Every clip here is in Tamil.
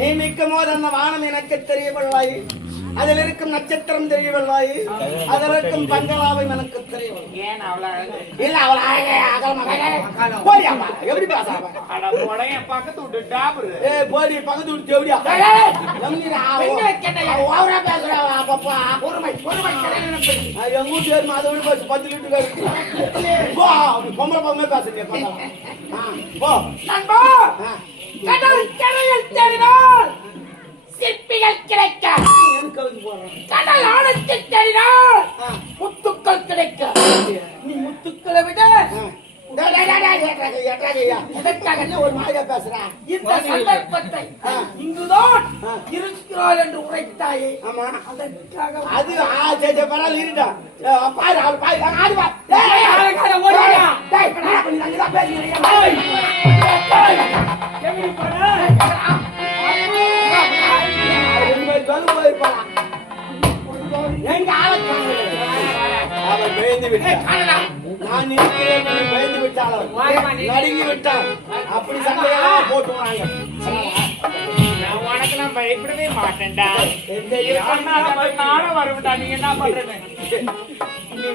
நீ மிக்கும் போது அந்த வானம் எனக்கு தெரியவில்லை, அதில் இருக்கும் நட்சத்திரம் தெரியவில்லை, அதில் இருக்கும் பங்களாவை எனக்கு தெரியவில்லை. இல்ல அவள் எப்படி பேசாம பக்கத்து விட்டு போடி பக்கத்து விட்டு எப்படியா எங்க வீட்டு பேருமா அதை விட பேசு 10 லிட்டர் பொம்பளை பொம்மை பேசுறீங்க கடல் கரையில் தேடினால் சிற்பிகள் கிடைக்க, கடல் ஆழத்தில் தேடினால் முத்துக்கள் கிடைக்க. நீ முத்துக்களை விட ஒரு மாதிரியா பேசுற. இந்த சந்தர்ப்பத்தை இங்குதான் இருக்கிறாள் என்று உரைத்தாயே. ஆமா, அதற்காக அது பரவாயில்ல இருடா. பாரு அவள் பாரு ஆடுவா. அவள் பயந்து விட்டாள், நான் இருக்கிறேன் பயந்து விட்டாள், நடுங்கி விட்டாள். அப்படி சண்டையெல்லாம் போட்டுவாங்க. உனக்கு நான் பயப்படவே மாட்டேன்டா. நானும் வருவேன்டா. நீ என்ன பண்றது? நீ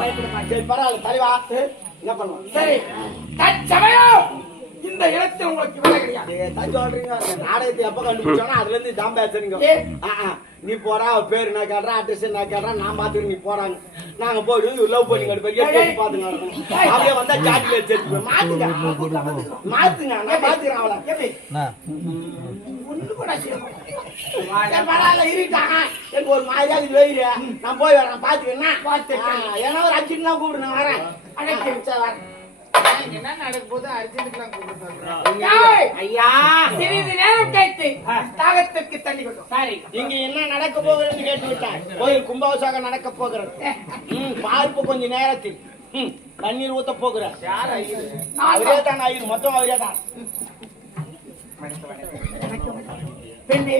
பயப்பட மாட்டேன். பரவாயில்ல தலைவா, என்ன பண்ணுவோம்? சரி, தற்சமயம் இந்த இடத்தில் உங்களுக்கு வேலை கிடையாது. ஏதான் சொல்றீங்க நாடகத்தை எப்ப கண்டுபிடிச்சானோ அதுல இருந்து தான் பேசுறீங்க. நீ போறா அவ பேரு நான் கேட்றேன் அட்ரஸ் நான் கேட்றேன் நான் பாத்துக்கிறேன் நீ போறாங்க நாங்க போயிட்டு லவ் பண்ணி பாத்துங்க அப்படியே வந்தா ஜாட்டில வச்சு மாத்துங்க மாத்துங்க நான் பாத்துக்கிறேன் அவளை எப்படி ஒண்ணு கூட செய்ய மாட்டேன். பரவாயில்ல இருக்காங்க எனக்கு ஒரு மாதிரியா இது வெயிரு நான் போய் வரேன் பாத்துக்கிறேன் ஏன்னா ஒரு அர்ஜென்ட்லாம் கூப்பிடு நான் வரேன் அழைக்க வரேன். என்ன நடக்க போது அர்ஜென்ட்டுக்குலாம் கூப்பிட்டு சொல்றேன். ஏய், ஐயா சிறிது நேரம் கேட்டு தாகத்திற்கு தண்ணி கொண்டு சரி இங்க என்ன நடக்க போகுதுன்னு கேட்டு விட்டார். கோயில் கும்பாபிஷேகம் நடக்க போகிறது. பார்ப்பு கொஞ்ச நேரத்தில் தண்ணீர் ஊத்த போகிறார். யார் ஐயர்? அவரே தான் ஐயர் மொத்தம் அவரே தான். பெண்ணே,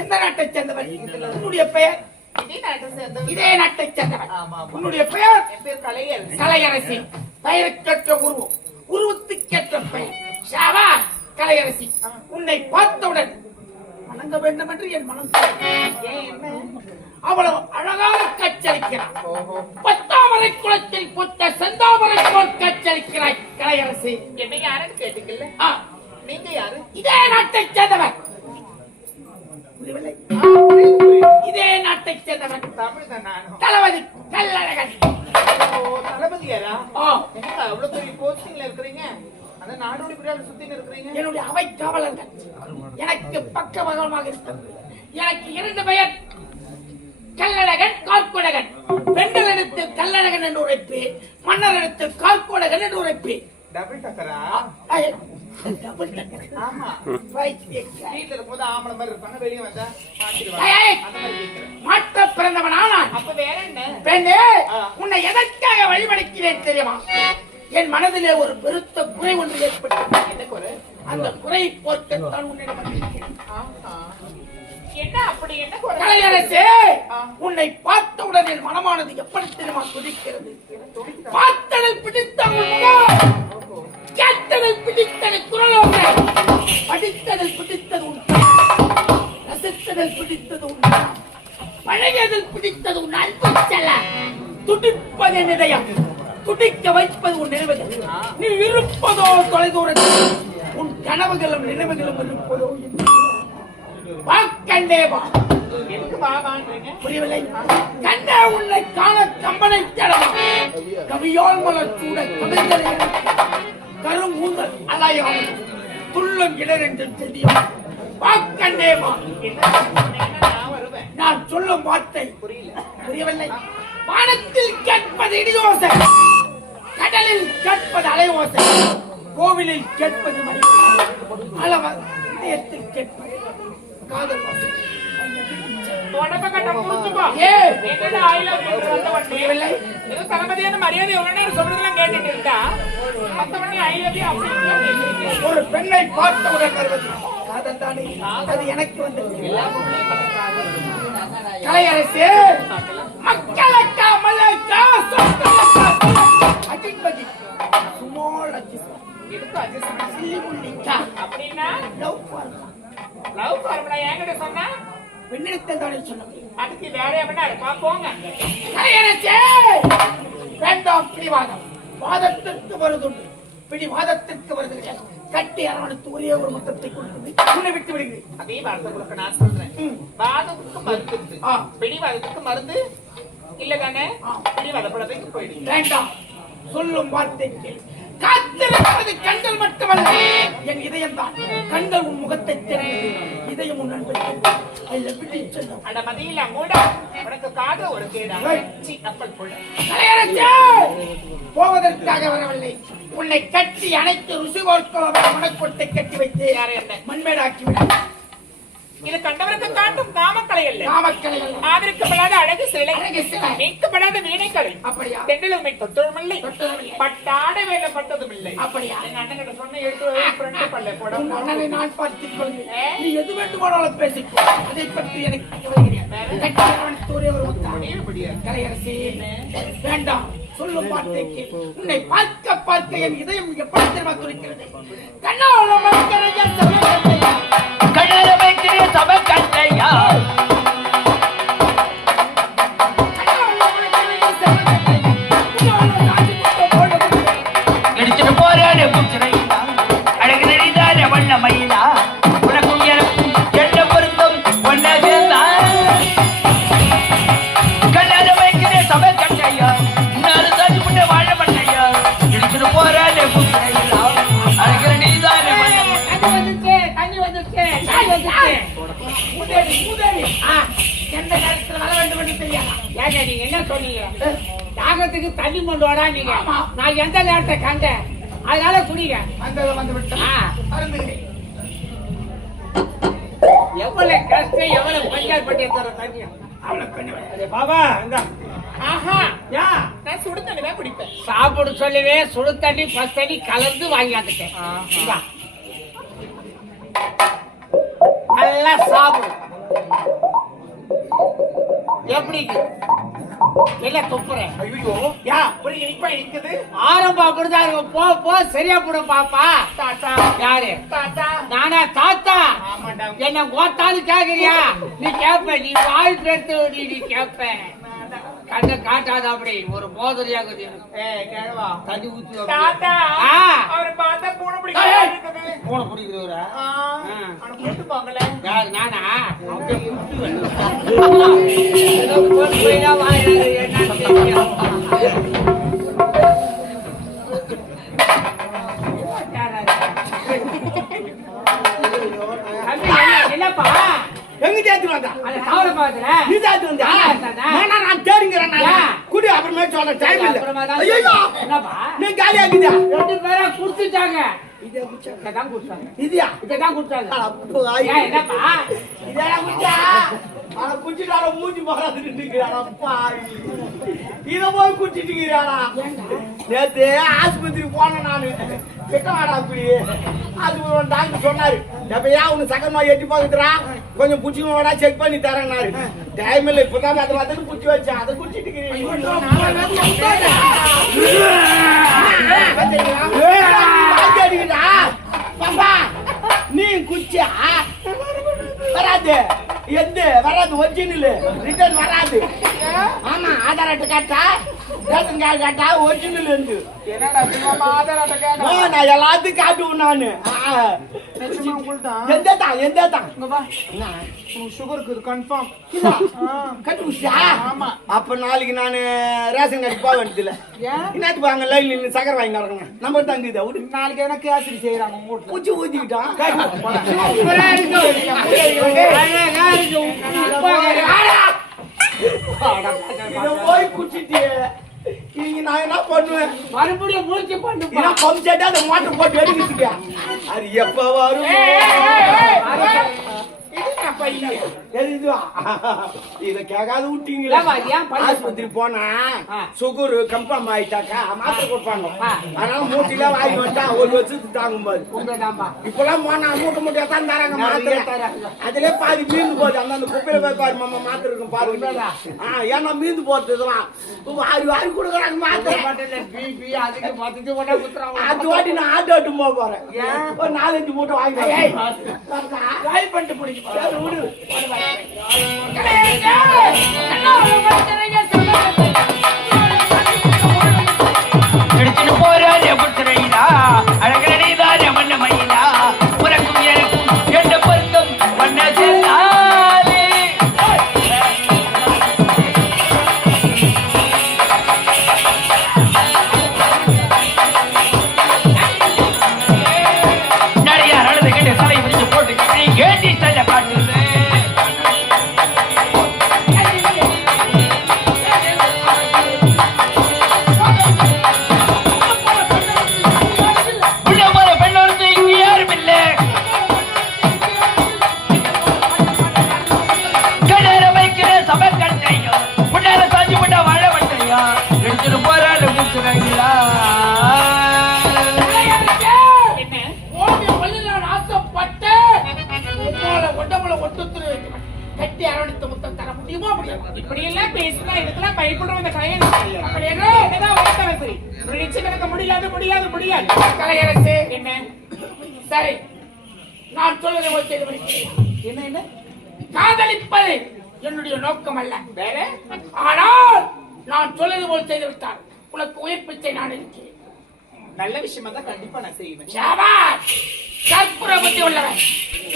எந்த நாட்டை சேர்ந்தவர்? உன்னுடைய பெயர்? இதே நாட்டை சேர்ந்தவர். இதே நாட்டை சேர்ந்தவர். ஆமா, ஆமா. உன்னுடைய பெயர்? என் பேர் கலையரசி. கலையரசி. பெயருக்கேற்ற உருவம், உருவத்துக்கேற்ற பெயர். ஷாபா கலையரசி. உன்னை பார்த்தவுடன் வணங்க வேண்டும் என்று என் மனம் ஏன் என்ன? அவ்வளவு அழகாக காட்சியளிக்கிறார். பத்தாமரை குளத்தில் பொத்த செந்தாமரை போல் காட்சியளிக்கிறாய் கலையரசி. என்ன யாருன்னு கேட்டீங்கல்ல? ஆ, நீங்க யாரு? இதே நாட்டை சேர்ந்தவர். புரியவில்லை? இதே நாட்டை சேர்ந்தவர். தமிழ் தான் நானும். தளபதி கல்லழகன். ஓ, தளபதியாரா? ஆ, என்னங்க அவ்வளவு பெரிய போஸ்டிங்ல இருக்கிறீங்க? அந்த நாடோடி பிரியாணி சுத்தின்னு இருக்கிறீங்க? என்னுடைய அவை காவலர்கள் எனக்கு பக்கபலமாக இருக்கிறது. எனக்கு 2 பெயர், கல்லழகன், கார்குடகன். பெண்களிடத்தில் கல்லழகன் என்று உரைப்பு, மன்னரிடத்தில் கார்குடகன் என்று உரைப்பு. டபுள் டக்கரா? டபுள் டக்கர். ஆமா. Right X. வீட்டுல இருக்கும்போது ஆம்பளை மாதிரி இருப்பாங்க, வெளியே வந்தா மாத்திடுவாங்க. ஏய், அந்த மாதிரி கேட்கிறேன். மாற்ற பிறந்தவன் ஆனான். அப்ப வேற என்ன? பெண்ணே, உன்னை எதற்காக வழிபடுகிறேன் தெரியுமா? என் மனதிலே ஒரு பெருத்த குறை ஒன்று ஏற்பட்டது. என்ன குறை? அந்த குறையை போக்கத்தான் உன்னிடம் வந்திருக்கிறேன். ஆஹா. என்ன அப்படி என்ன குறை? கலையரசே, உன்னை பார்த்தவுடன் என் மனமானது எப்படி தெரியுமா துடிக்கிறது? பார்த்ததில் பிடித்த உன் முகம், கேட்டதில் பிடித்தது குரலோடு, படித்ததில் பிடித்தது உன் ரசித்ததில் பிடித்தது உன் பழகியதில் பிடித்தது உன் அன்பு செல்ல, துடிப்பது என் இதயம், துடிக்க வைப்பது உன் நினைவுகள். நீ இருப்பதோ தொலைதூரத்தில், உன் கனவுகளும் நினைவுகளும் இருப்பதோ கண்டே வா. எதுக்கு வாவான்றீங்க? புரியவில்லை? கண்டே உன்னை காண கம்பனை தேடலாம். கவியால் மலர் சூட கவிஞரை கரும் ஊந்தல் அலையாமல் துள்ளும் இடரென்று தெரியும். வாக்கண்டே வா. நான் வருவேன். நான் சொல்லும் வார்த்தை புரியல. புரியவில்லை? வானத்தில் கேட்பது இடியோசை, கடலில் கேட்பது அலையோசை, கோவிலில் கேட்பது மணி, அளவத்தில் கேட்பது காதல் வாசை. உடம்ப கட்ட புடிச்சுக்கோ. ஏய், என்னடா I love you சொல்ல வந்தே? புரியவில்லை? ஏதோ தளபதியான மரியாதை எவ்வளவு நேரம் சொல்றதெல்லாம் கேட்டுட்டு இருந்தா மத்தவனே I love you அப்படின்னு பேசுறீங்க. ஒரு பெண்ணை பார்த்தவுடன் வருவது காதல் தானே? அது எனக்கு வந்தது. கலையரசே, மக்களுக்கா மலைக்கா சொற்களுக்கா அஜின்பதி சுமோல் அஜிஸ் எதுக்கு adjustment? சில்லிமுல்லிக்கா அப்படின்னா லவ் ஃபார்மா லவ் ஃபார்முலா என்கிட்ட சொன்னா பெண்ணிடத்தை தானே சொன்னது. அதுக்கு வேற எப்படின்னா இருப்பா போங்க. கலையரசே, வேண்டாம் பிடிவாதம். வாதத்திற்கு வருதுண்டு, பிடிவாதத்திற்கு வருது கிடையாது. கட்டி அரவணைத்து ஒரே ஒரு மொத்தத்தை கொடுத்து உன்னை விட்டு விடுகிறேன். அதே வார்த்தை கொடுக்க நான் சொல்றேன். வாதத்துக்கு மருந்து இருக்கு. ஆ. பிடிவாதத்துக்கு மருந்து இல்ல தானே? பிடிவாதப்படத்துக்கு போயிடுங்க. வேண்டாம், சொல்லும் வார்த்தைக்கு காத்திருக்கிறது கண்கள் மட்டுமல்ல, என் இதயம் தான். கண்கள் உன் முகத்தை தெரிந்தது, இதயம் உன் நண்பை தெரிந்தது. அட மதியில மூட உனக்கு காத ஒரு கேடா அப்பல் போல. கலையரசே, போவதற்காக வரவில்லை. உன்னை கட்டி அணைத்து ருசி பார்க்க மனக்கொட்டை கட்டி வைத்து யாரை என்ன மண்மேடாக்கி விட. இது கண்டவருக்கு காட்டும் காமக்கலை அல்ல, காமக்கலை. ஆதரிக்கப்படாத அழகு சிலை, அழகு சிலை. நீக்கப்படாத வீணைக்கலை. அப்படியா? தெண்டலுமை தொட்டதும் இல்லை, தொட்டதும் இல்லை. பட்டாட வேலை பட்டதும் இல்லை. அப்படியா? எங்க அண்ணன் கிட்ட சொன்ன எடுத்து ஃப்ரெண்டு பல்ல போட. உன் அண்ணனை நான் பார்த்துக் கொள்கிறேன். நீ எது வேண்டுமானாலும் பேசிக்கோ, அதை பற்றி எனக்கு தெரியாது. கட்டி அரவணைத்து ஒரே ஒரு முத்தம். கலையரசே, வேண்டாம், சொல்லும் வார்த்தைக்கு உன்னை பார்க்க பார்க்க என் இதயம் எப்படி தெரியுமா துடிக்கிறது? கண்ணால மக்களையா சபையா, கண்ணால வைக்கிற சபை கண்டையா, எடுத்துட்டு போறாரு பூச்சரையா, அழகு அழகிற நீதானே மன்னன். தண்ணி வந்துச்சு சாய் வந்துச்சு மூதேவி மூதேவி எந்த நேரத்துல வர வேண்டும் என்று தெரியாதா? ஏங்க நீங்க என்ன சொன்னீங்க? தாகத்துக்கு தண்ணி கொண்டு வாடா நீங்க. நான் எந்த நேரத்தை கண்டேன், அதனால குடிங்க. வந்து விட்டேன் அருந்துகிறேன். எவ்வளவு கஷ்டம், எவ்வளவு பஞ்சாயத்து பண்ணி தர தண்ணி. அவளை பண்ணி பாபா இந்த ஆஹா யா நான் சுடு தண்ணி தான் குடிப்பேன். சாப்பிட சொல்லவே சுடு தண்ணி பஸ் தண்ணி கலந்து வாங்கியாந்துட்டேன். நல்லா சாப்பிடு. எப்படி இல்ல துப்புறேன். ஐயோ யா ஒரு இனிப்பா இருக்குது. ஆரம்பம் அப்படிதான் இருக்கும். போ போ சரியா போடும் பாப்பா. தாத்தா யாரு தாத்தா நானா தாத்தா? ஆமாண்டா. என்ன கோத்தான்னு கேக்குறியா? நீ கேப்ப, நீ வாய் பேர்த்து நீ கேப்ப. கண்ண காட்டாத அப்படி ஒரு மோதலியாகுது. கேளவா தண்ணி ஊத்தி தாத்தா ஆ. அவரை பார்த்தா பூனை பிடிக்குது. பூனை பிடிக்கிறவரா? அவனை கூட்டு போங்கல. யாரு நானா? அப்படியே விட்டுவேன். ஏதோ போட்டு போயிடா வாயாரு, என்னன்னு தெரியும். தம்பி, என்னப்பா எங்க தேத்து வந்தா அந்த கவலை பாக்குற? நீ தேத்து வந்தா நான் தேடிங்கிறேன். குடி அப்புறமே சொல்ற டைம் இல்ல. ஐயோ என்னப்பா நீ காலியா இருக்குதா? ரெண்டு பேரா குடுத்துட்டாங்க. இதே குச்சா இதான் குடுத்தாங்க. இதியா இதான் குடுத்தாங்க. அப்போ ஏன் என்னப்பா? இதே குச்சா ஆனா குச்சிட்டால மூஞ்சி மாறாது நின்னுக்கிறாடா பாவி. இத போய் குச்சிட்டுக்கிறாடா. நேத்து ஆஸ்பத்திரி போனேன் நானு. கிட்டவாடா அப்படி அது ஒரு டாக்டர் சொன்னாரு, எப்பயா உனக்கு சக்கர நோய் எட்டி பாக்குறா, கொஞ்சம் புச்சிங்கோடா செக் பண்ணி தரேன்னாரு. டைம் இல்லை, இப்பதான் அதை பார்த்து குச்சி வச்சேன். அதை குச்சிட்டுக்கிறேன். நீ குச்சியா வராது, எந்த வராது, ஒரிஜினல் ரிட்டர்ன் வராது. ஆமா ஆதார் அட்டை காட்டா, ரேஷன் கார்டு காட்டா, ஒரிஜினல் இருந்து. என்னடா சும்மா ஆதார் அட்டை கேட்டா? நான் எல்லாத்தையும் காட்டுவேன் நானு. எந்த தான் சுகர் இருக்குது கன்ஃபார்ம். கட்டுச்சா? ஆமா. அப்ப நாளைக்கு நானு ரேஷன் கார்டு போக வேண்டியதில்ல. என்னத்துக்கு வாங்க லைன் நின்று சக்கரை வாங்கி நடக்கணும். நம்ம தங்குது விடு. நாளைக்கு என்ன கேசரி செய்யறாங்க உங்க வீட்டுல. பூச்சி ஊத்திக்கிட்டான். போய் குச்சிட்டு நீங்க நான் என்ன பண்ணுவேன்? மறுபடியும் மூச்சு பண்ணு. பம்ப் செட்டா அந்த மோட்டர் போட்டு எடுக்கிட்டு அது எப்ப வரும்? இத கேட்காத விட்டீங்களா? ஆஸ்பத்திரி போனா சுகர் கன்ஃபார்ம் ஆயிட்டாக்கா மாத்திரை கொடுப்பாங்க. அதனால மூட்டையில வாங்கி வந்தா ஒரு வருஷத்துக்கு தாங்கும் போது. இப்பெல்லாம் போனா மூட்டை மூட்டையா தான் தராங்க மாத்திரை. அதுல பாதி மீந்து போகுது. அந்த குப்பையில போய் பாரு மாமா மாத்திரை இருக்கும் பாருங்க. ஏன்னா மீந்து போறது இதெல்லாம் வாரி வாரி கொடுக்குறாங்க மாத்திரை. அது வாட்டி நான் ஆட்டோ ஓட்டு போக போறேன். ஒரு 4-5 மூட்டை வாங்கி பண்ணிட்டு பிடிக்கும். எடுத்துட்டு போறாரு புத்திரையிலா, அழகிற நீதானே மன்ன மயிலா, உனக்கும் எனக்கும் எந்த பொருத்தம் பண்ண செல்லாலே. நடிகார் அழுதுகிட்டு சலை விரிச்சு போட்டுக்கிட்டு ஏற்றி தள்ள காட்டுது. இப்படி எல்லாம் பேசினா இதுக்கெல்லாம் பயப்படுற அந்த முடியாது முடியாது முடியாது. கலையரசு என்ன சரி, நான் சொல்வதை போல் செய்து முடிக்கிறேன். என்ன என்ன காதலிப்பது என்னுடைய நோக்கம் அல்ல. வேற ஆனால் நான் சொல்வது போல் செய்து விட்டால் உனக்கு உயிர் பிச்சை நான் இருக்கிறேன். நல்ல விஷயமா தான் கண்டிப்பா நான் செய்வேன். ஷாபாஷ், கற்பூர புத்தி உள்ளவன்.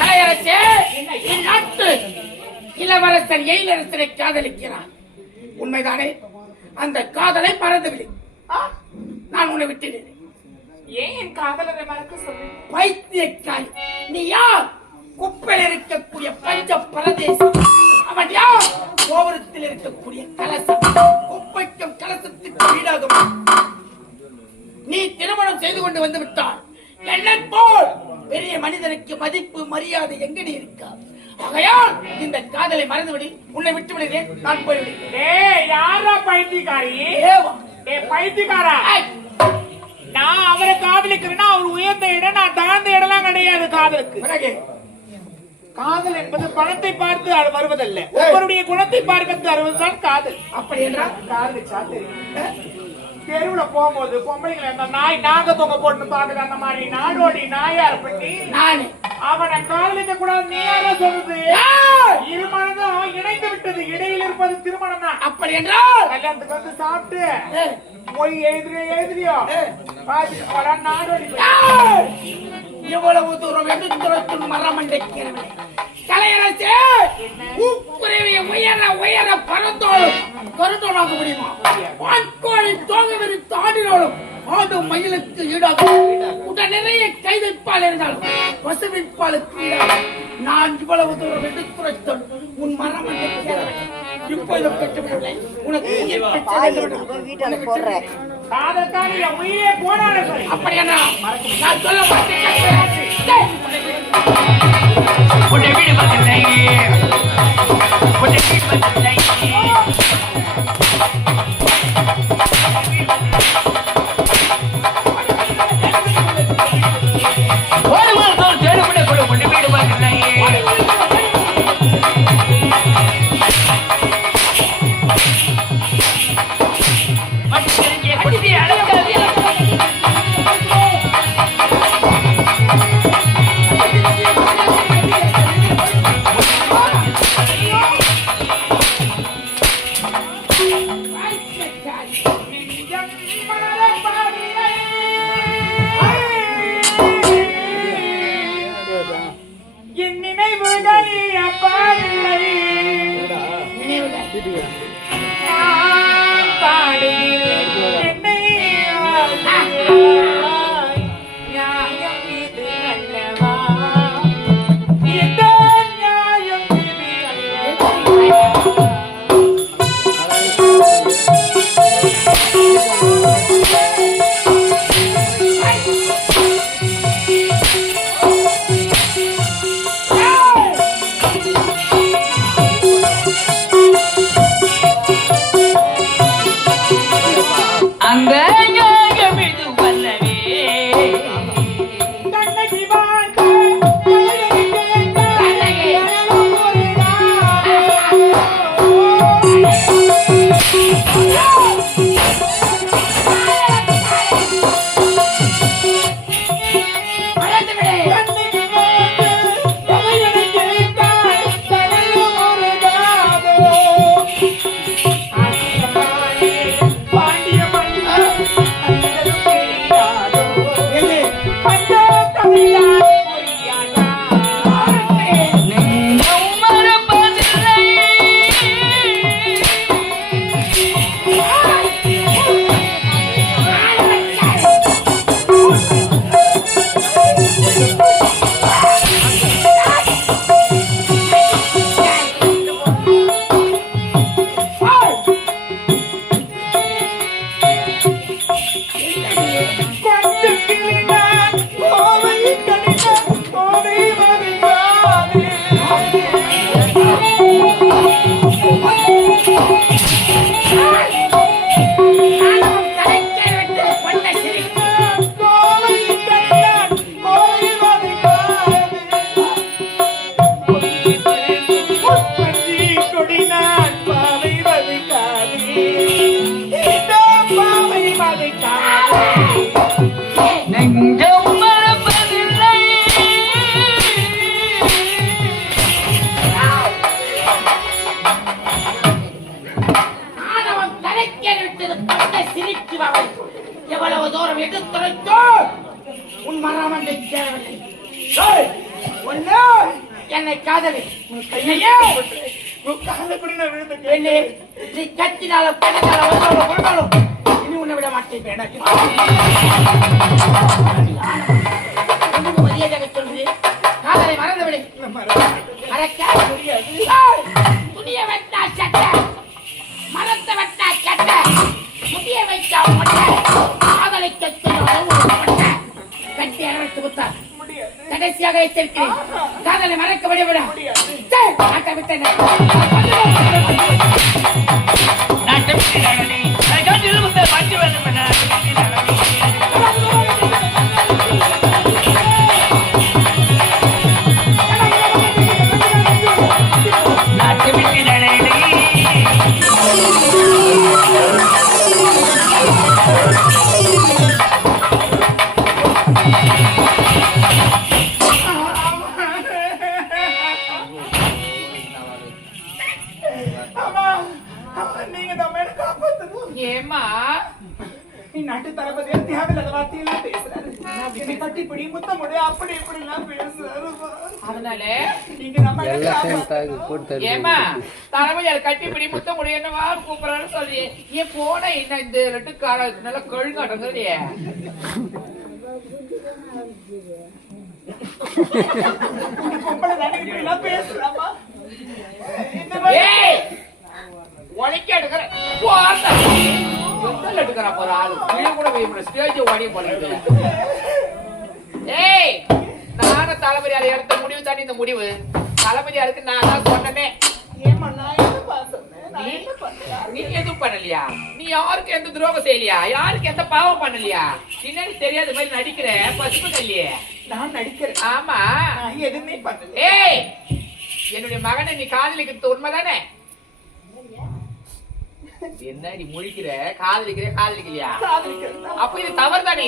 கலையரசே, இந்நாட்டு இளவரசர் எயிலரசரை காதலிக்கிறான். உண்மைதானே? அந்த காதலை மறந்துவிடு. நான் உன்னை விட்டுகிறேன். ஏன் என் காதலரை மறக்க சொல்லு? பைத்தியக்காரி, நீ யார்? குப்பையில் இருக்கக்கூடிய பஞ்ச பிரதேசம். அவன் யார்? கோபுரத்தில் இருக்கக்கூடிய கலசம். குப்பைக்கும் கலசத்துக்கு வீடாகும். நீ திருமணம் செய்து கொண்டு வந்து விட்டால் என்னை போல் பெரிய மனிதனுக்கு மதிப்பு மரியாதை எங்கடி இருக்கா? ஆகையால் இந்த காதலை மறந்துவிடு, உன்னை விட்டு விடுகிறேன், நான் போய்விடுகிறேன். யாரா பைத்தியக்காரி? பைத்தியக்காரா? நான் அவரை காதலிக்கிறேன்னா அவர் உயர்ந்த இடம், நான் தாழ்ந்த இடம்லாம் கிடையாது காதலுக்கு. காதல் என்பது பணத்தை பார்த்து அது வருவதல்ல, ஒருவருடைய குணத்தை பார்த்து வருவதுதான் காதல். அப்படி என்றால் காதலிச்சா தெரியும். தெருவுல போகும்போது பொம்பளைங்களை அந்த நாய் நாக தொங்க போட்டு பாக்குற அந்த மாதிரி நாடோடி நாயார் பண்ணி அவனை காதலிக்க கூடாது. நீ யாரா சொல்றது? இருமனதும் இணைந்து விட்டது, இடையில் இருப்பது திருமணம் தான். அப்படி என்றால் கல்யாணத்துக்கு வந்து சாப்பிட்டு போய் எழுதுறியோ நாடோடி. எவ்வளவு தூரம் எடுத்துரைக்கும் மரமண்டைக்கிறவன் கலையரசே, உப்புரவிய உயர உயர பறந்தோளும் கருத்தோளாக முடியுமா? வான்கோழி தோகவெறி தாண்டினோளும் ஆடும் மயிலுக்கு ஈடாகும். உடன் நிறைய கைதைப்பால் இருந்தாலும் பசுவின் பாலுக்கு ஈடாகும். நான் இவ்வளவு தூரம் எடுத்துரைத்தோம் உன் மரமண்டைக்கிறவன் இப்பொழுது பெற்றுவிடவில்லை. உனக்கு உயிரே போனாரு. அப்படி என்ன நான் சொல்ல மாட்டேன். உன்னை வீடு வந்துள்ளே, உன்னை வீடு வந்துள்ளே. ஒரு மாதம் தேடுபட கொடு, உன்னை வீடு வந்துள்ளே. என் நினைவுகள் அப்பாவில்லை, பாடுகிறேன் என்னை நியாயம் இது அல்லவா? இந்த நியாயம் இது அல்லவா? அந்த நியாயம் இது வல்லவே. கண்ணகி வாழ்ந்த நெஞ்சம் மறப்பதில்லை. எவ்வளவு தூரம் எடுத்துரைத்தோ உன் மராமண்டை தேவையில்லை. ஒண்ணு என்னை காதலி, நீ கத்தினால பண்ணாலும் இனி உன்னை விட மாட்டேன். சொல்ல வைத்திருக்கிறேன். காதலை மறக்க விட நாட்டை விட்டேன். ஏமா நீ நாட்டு தளபதியா தேவையில்லாத வார்த்தையெல்லாம் பேசுறாரு. என்னை கட்டி பிடி முத்தம் முடி அப்படி இப்படி எல்லாம் பேசுறாரு. அதனால நீங்க நம்ம ஏமா தலைமையார் கட்டி பிடி முத்த முடியும் என்னவா கூப்பிடறான்னு சொல்லி ஏன் போன என்ன இந்த ரெண்டு கால நல்லா கழுங்காட்டே பொம்பளை தானே இப்படி எல்லாம் பேசுறாமா? உனக்கு எடுக்கிற எடுக்கிற ஒரு ஆளு கூட ஸ்டேஜ் ஓடி போனது. ஏய் நானும் தளபதியார் எடுத்த முடிவு தானே இந்த முடிவு. தளபதியாருக்கு நான் தான் சொன்னமே. ஏமா நான் என்ன சொன்னேன்? நீ எதுவும் பண்ணலையா? நீ யாருக்கு எந்த துரோகம் செய்யலையா? யாருக்கு எந்த பாவம் பண்ணலையா? பின்னாடி தெரியாத மாதிரி நடிக்கிற பசுப்பு கல்லியே. நான் நடிக்கிறேன். ஆமா நான் எதுவுமே பண்ணல. ஏய் என்னுடைய மகனை நீ காதலிக்கிறது உண்மைதானே? என்ன நீ முழிக்கிற? காதலிக்கலையா? அப்ப இது தவறு தானே?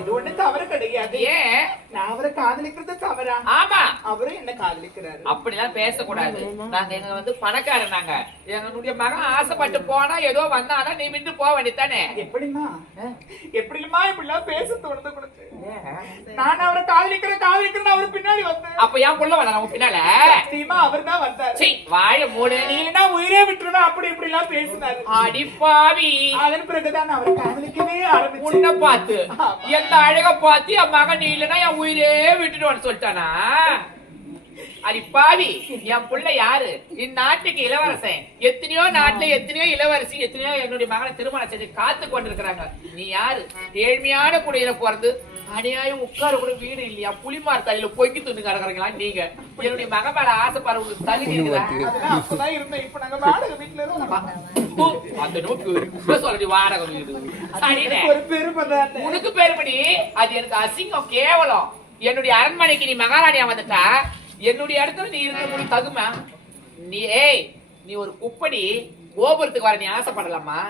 இது ஒண்ணு தவறு கிடையாது. ஏன் நான் அவரை காதலிக்கிறது தவறா? ஆமா அவரும் என்ன காதலிக்கிறாரு. அப்படிலாம் பேசக்கூடாது. நாங்க எங்க வந்து பணக்காரன். நாங்க எங்களுடைய மகன் ஆசைப்பட்டு போனா ஏதோ வந்தானா நீ விட்டு போக வேண்டியதானே? எப்படிமா இப்படிலாம் பேச தோணுது கொடுத்து. நான் அவரை காதலிக்கிறேன் அவர் பின்னாடி வந்தேன். அப்ப ஏன் புள்ள வந்தா உன் பின்னால? சத்தியமா அவர் தான் வந்தாரு. வாழ மூடு. நீ இல்லைன்னா உயிரே விட்டுருவேன். அப்படி இப்படிலாம் பேசினாரு. அடிப்பாவி. அதன் பிறகுதான் அவரை காதலிக்கவே ஆரம்பிச்சு. உன்னை பார்த்து எந்த அழக பார்த்து என் மகன் நீ இல்லைன்னா என் உயிரே விட்டுடுவான்னு சொல்லிட்டானா? அடிப்பாவி. என் புள்ள யாரு? இந்நாட்டுக்கு இளவரசன். எத்தனையோ நாட்டுல எத்தனையோ இளவரசி எத்தனையோ என்னுடைய மகனை திருமணம் செஞ்சு காத்து கொண்டிருக்கிறாங்க. நீ யாரு? ஏழ்மையான குடியில பிறந்து அநியாயம் உட்கார கூட வீடு இல்லையா? புலிமார் தலையில பொய்க்கு துணி கறக்குறீங்களா நீங்க? என்னுடைய மகன் மேல ஆசைப்பாரு உங்களுக்கு தள்ளி அப்பதான் இருந்தேன். இப்ப நாங்க வாடகை வீட்டுல இருக்கோம். அந்த நோக்கு சொல்லி வாடகை வீடு ஒரு பெருமை தான். உனக்கு பெருமடி. அது எனக்கு அசிங்கம், கேவலம். என்னுடைய அரண்மனைக்கு நீ மகாராணியா வந்துட்டா என்னுடைய இடத்துல நீ இருக்க முடியும் தகுமா? நீ ஒரு குப்படி. கோபுரத்துக்கு வர நீ ஆசைப்படலாமா?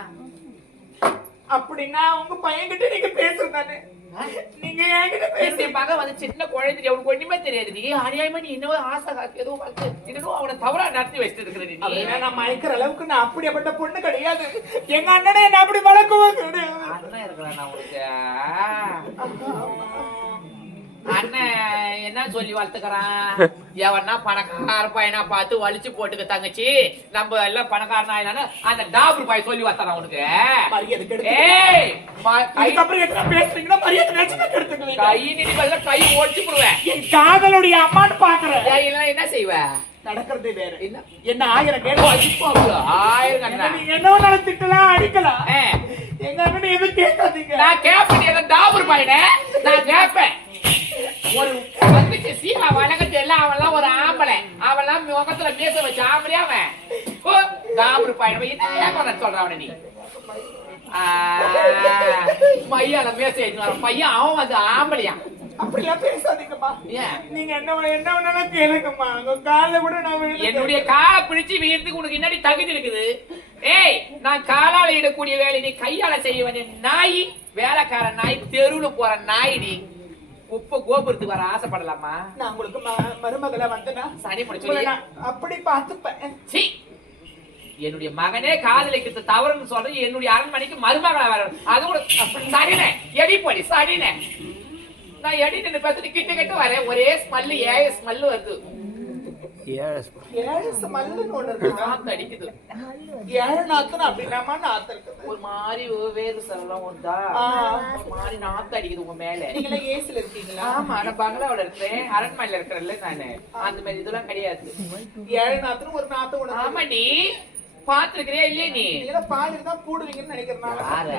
அப்படின்னா உங்க பையன்கிட்ட நீங்க பேசுறதானே? நீங்க என்கிட்ட பேசி மகன் வந்து சின்ன குழந்தை அவனுக்கு ஒண்ணுமே தெரியாது. நீ அநியாயமா நீ இன்னும் ஆசை ஏதோ இன்னும் அவனை தவறா நடத்தி வச்சுட்டு இருக்கிற. நான் மயக்கிற அளவுக்கு நான் அப்படிப்பட்ட பொண்ணு கிடையாது. எங்க அண்ணனே என்ன அப்படி வளர்க்கவும் கிடையாது. அண்ணன் இருக்கிறான் உனக்கு. அண்ணன் என்ன சொல்லி வளர்த்துக்கிறான்? எவனா பணக்கார பையனா பார்த்து வலிச்சு போட்டுக்க தங்கச்சி. நம்ம எல்லாம் பணக்காரனா ஆயினாலும் அந்த டாபர் பாய் சொல்லி வளர்த்தானா உனக்கு? கை நீடி பதில கை ஓடிச்சு போடுவேன். என் காதலுடைய அம்மான்னு பாக்குறேன். என்ன செய்வ? நடக்கிறதே வேற. என்ன 1000 கேள்வி 1000 நீங்க என்ன நடத்திக்கலாம் அடிக்கலாம். எங்க அண்ணன் எதுவும் கேட்காதீங்க. நான் கேட்பேன். டாபர் பாயின நான் கேட்பேன். ஒரு சீமா வழக்கத்து எல்லாம் அவெல்லாம் ஒரு ஆம்பளை. அவெல்லாம் முகத்துல பேச வச்சு ஆம்பளை அவன் டாபர் பாயின என்ன சொல்றான் அவனை? நீ மையால மேசேஜ் வர பையன் அவன் வந்து ஆம்பளையா? அப்படிலாம் பேசாதீங்கம்மா. நீங்க என்ன கேளுங்கம்மா. உங்க கால கூட நான் என்னுடைய காலை பிடிச்சு வீட்டுக்கு உனக்கு என்னடி தகுதி இருக்குது? ஏய் நான் காலால இடக்கூடிய வேலை நீ கையால செய்ய வேண்டிய நாய். வேலைக்கார நாய். தெருவுல போற நாய். நீ உப்பு கோபுரத்துக்கு வர ஆசைப்படலாமா? நான் உங்களுக்கு மருமகளை வந்தனா சனி முடிச்சு அப்படி பார்த்துப்பேன். என்னுடைய மகனே காதலிக்கிறது தவறுன்னு சொல்றேன். என்னுடைய அரண்மனைக்கு மருமகளை வர அது கூட சரினே எடி போடி சரினே. நான் எடி நின்று பேசிட்டு கிட்ட வரேன். ஒரே ஸ்மெல்லு ஸ்மெல்லு வருது. அடிக்குது. ஒரு மாதிரி வேறு செல்லாம் உண்டா? ஒரு மாதிரி நாத்து அடிக்குது உங்க மேல. ஏசில இருக்கீங்களா? ஆமா நான் பங்களாவில இருக்கிறேன். அரண்மனையில இருக்கிறேன்ல நானு. அந்த மாதிரி இதெல்லாம் கிடையாது. 7 நாத்துன்னு ஒரு நாத்து. ஆமா நீ பாத்துருக்கிறியா இல்லையா நீ? நீங்க பாதிரி தான் கூடுவீங்கன்னு நினைக்கிறேன். பாரு,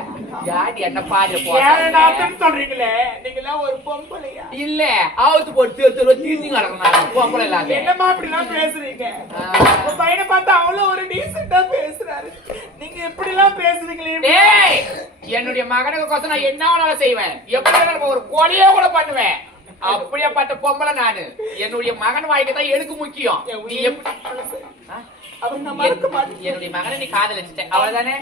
யாடி என்ன பாரு ஏழனாத்துன்னு சொல்றீங்களே, நீங்களா ஒரு பொம்பளையா? இல்ல ஆவுத்து போட்டு தீர்த்தி கிடக்கணும் பொம்பளை இல்லாம. என்னம்மா இப்படிலாம் பேசுறீங்க? உங்க பையனை பார்த்தா அவ்வளவு ஒரு டீசெண்டா பேசுறாரு, நீங்க இப்படி எல்லாம் பேசுறீங்களே? டேய், என்னுடைய மகனுக்கு கோசம் நான் என்ன வேணாலும் செய்வேன், எப்படி வேணாலும் ஒரு கொலையே கூட பண்ணுவேன். அப்படியேப்பட்ட பொம்பளை நானு. என்னுடைய மகன் வாய்க்கு தான் எனக்கு முக்கியம். நீ எப்படி அவர் நான் மறக்க மாட்டேன். என்னுடைய மகனை நீ காதலிச்சிட்ட அவ்வளவுதானே?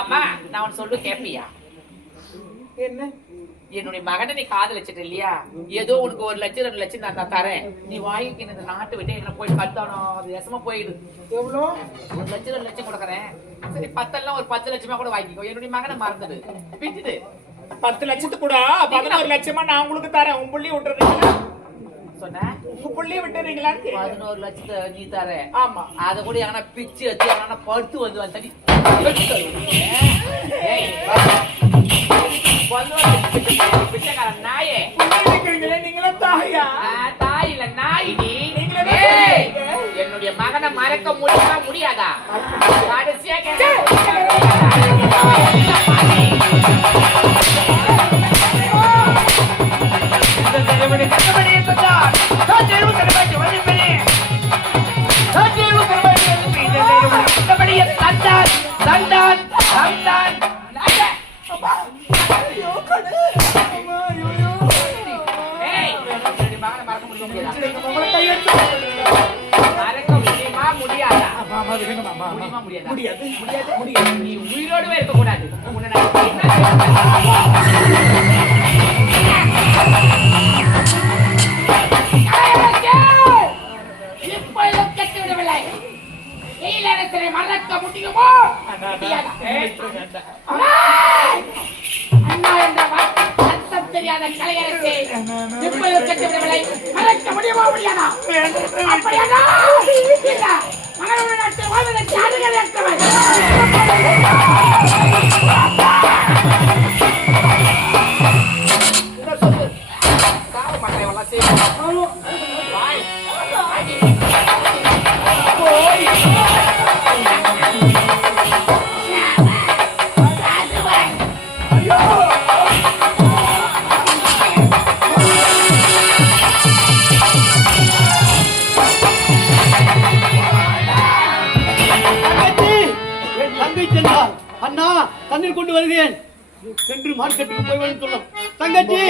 அம்மா நான் உன் சொல்லு கேப்பியா? என்ன? என்னுடைய மகனை நீ காதலிச்சிட்ட இல்லையா? ஏதோ உனக்கு 1 லட்சம் 2 லட்சம் நான் தரேன், நீ வாய்க்கு இந்த நாட்டை விட்டு என்ன போய் கத்தானோ அது விஷமா போயிடு. எவ்வளோ? 1 லட்சம் 2 லட்சம் கொடுக்குறேன். சரி 10 ஒரு 10 லட்சமா கூட வாங்கிக்கோ. என்னுடைய மகனை மறந்துடு, பிச்சுடு. 10 லட்சத்துக்கு கூட 11 லட்சமா நான் உங்களுக்கு தரேன். உன் புள்ளி விட்டுறீங்களா? சொன்ன உங்க புள்ளி விட்டுறீங்களான்னு கேக்குறேன். 11 லட்சத்தை நீ தர. ஆமா. அத கூட எங்கன்னா பிச்சு வச்சு எங்கன்னா படுத்து வந்து தடி. பிச்சைக்காரன் நாயே. புள்ளி வைக்கிறீங்களே, நீங்களும் தாயா? தாய் இல்ல நாய் நீ. நீங்களே ஏய், என்னுடைய மகனை மறக்க முடியுமா முடியாதா? கடைசியா முடியாது, முடியாது, முடியாது. நீ உயிரோடவே இருக்கக்கூடாது. உன்னை நான் என்ன இப்பொழுதும் கெட்டுவிடவில்லை. ஈழரசரை மறக்க முடியுமோ? அண்ணா என்ற அர்த்தம் தெரியாத கலையரசை இப்பொழுதும் கெட்டுவிடவில்லை. மறக்க முடியுமோ முடியாதா? அப்படியானா? இல்ல, மகனுடைய நாட்டில் வாழ்வதற்கு அருகதை அற்றவர். சாவு மக்களை எல்லாம் செய்வோம். வாய். தங்கை சென்றார். அண்ணா தண்ணீர் கொண்டு வருகிறேன். சென்று மார்க்கெட்டுக்கு போய் வந்து சொன்னோம். தங்கச்சி